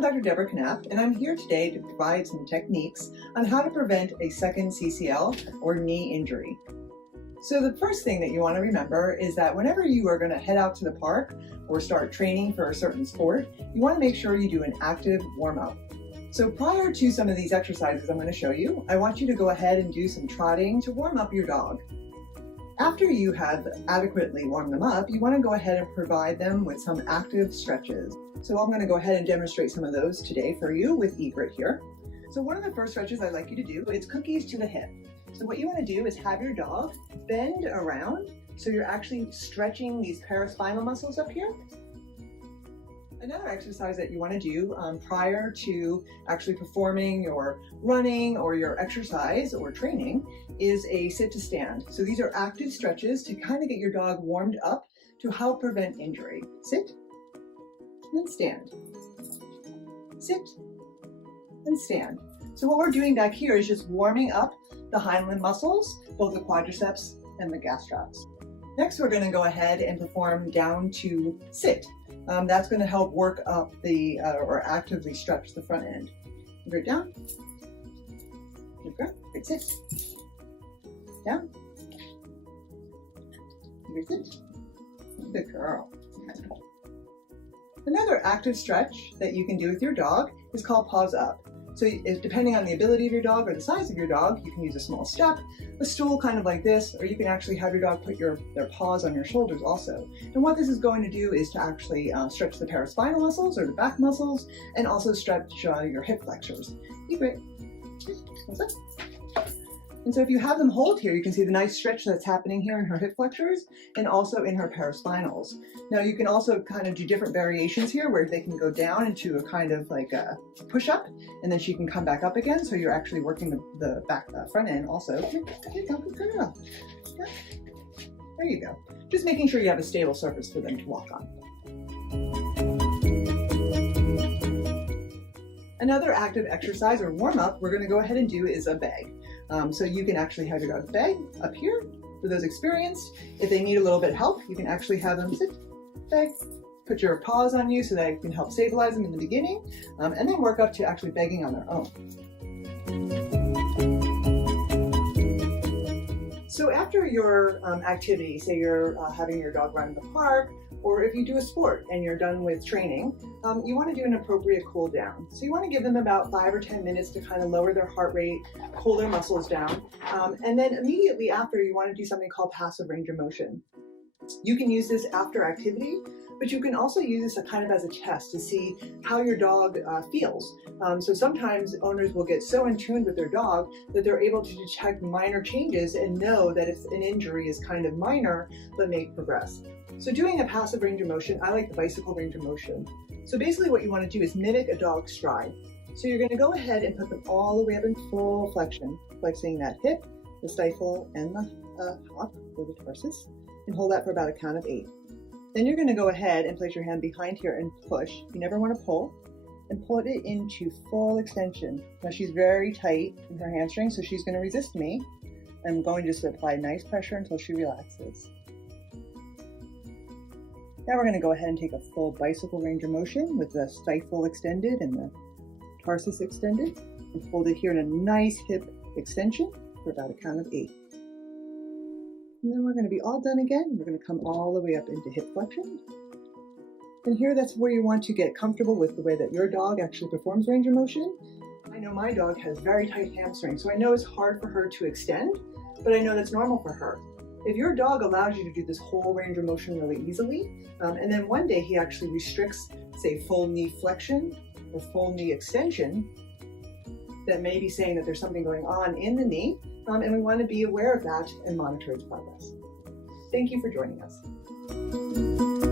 I'm Dr. Debra Canapp, and I'm here today to provide some techniques on how to prevent a second CCL or knee injury. So the first thing that you want to remember is that whenever you are going to head out to the park or start training for a certain sport, you want to make sure you do an active warm-up. So prior to some of these exercises I'm going to show you, I want you to go ahead and do some trotting to warm up your dog. After you have adequately warmed them up, you want to go ahead and provide them with some active stretches. So I'm going to go ahead and demonstrate some of those today for you with Egret here. So one of the first stretches I'd like you to do is cookies to the hip. So what you want to do is have your dog bend around so you're actually stretching these paraspinal muscles up here. Another exercise that you want to do prior to actually performing your running or your exercise or training is a sit to stand. So these are active stretches to kind of get your dog warmed up to help prevent injury. Sit and then stand. Sit and stand. So what we're doing back here is just warming up the hind limb muscles, both the quadriceps and the gastrocs. Next, we're going to go ahead and perform down to sit. That's going to help work up the, or actively stretch the front end. Right down. Good girl. Great sit. Down. Great sit. Good girl. Another active stretch that you can do with your dog is called paws up. So depending on the ability of your dog or the size of your dog, you can use a small step, a stool kind of like this, or you can actually have your dog put their paws on your shoulders also. And what this is going to do is to actually stretch the paraspinal muscles or the back muscles, and also stretch your hip flexors. Great. And so if you have them hold here, you can see the nice stretch that's happening here in her hip flexors and also in her paraspinals. Now you can also kind of do different variations here where they can go down into a kind of like a push-up, and then she can come back up again. So you're actually working the front end also. There you go. Just making sure you have a stable surface for them to walk on. Another active exercise or warm-up we're going to go ahead and do is a beg. So you can actually have your dog beg up here for those experienced. If they need a little bit of help, you can actually have them sit, beg, put your paws on you so that it can help stabilize them in the beginning, and then work up to actually begging on their own. So after your activity, say you're having your dog run in the park, or if you do a sport and you're done with training, you want to do an appropriate cool down. So you want to give them about 5 or 10 minutes to kind of lower their heart rate, cool their muscles down, and then immediately after you want to do something called passive range of motion. You can use this after activity, but you can also use this kind of as a test to see how your dog feels. So sometimes owners will get so in tune with their dog that they're able to detect minor changes and know that if an injury is kind of minor but may progress. So doing a passive range of motion, I like the bicycle range of motion. So basically what you want to do is mimic a dog's stride. So you're going to go ahead and put them all the way up in full flexion, flexing that hip, the stifle, and the hop, or the tarsus, and hold that for about a count of 8. Then you're going to go ahead and place your hand behind here and push. You never want to pull, and pull it into full extension. Now she's very tight in her hamstring, so she's going to resist me. I'm going to just apply nice pressure until she relaxes. Now we're going to go ahead and take a full bicycle range of motion with the stifle extended and the tarsus extended, and hold it here in a nice hip extension for about a count of 8. And then we're going to be all done again. We're going to come all the way up into hip flexion. And here, that's where you want to get comfortable with the way that your dog actually performs range of motion. I know my dog has very tight hamstrings, so I know it's hard for her to extend, but I know that's normal for her. If your dog allows you to do this whole range of motion really easily, and then one day he actually restricts, say, full knee flexion or full knee extension, that may be saying that there's something going on in the knee, and we want to be aware of that and monitor its progress. Thank you for joining us.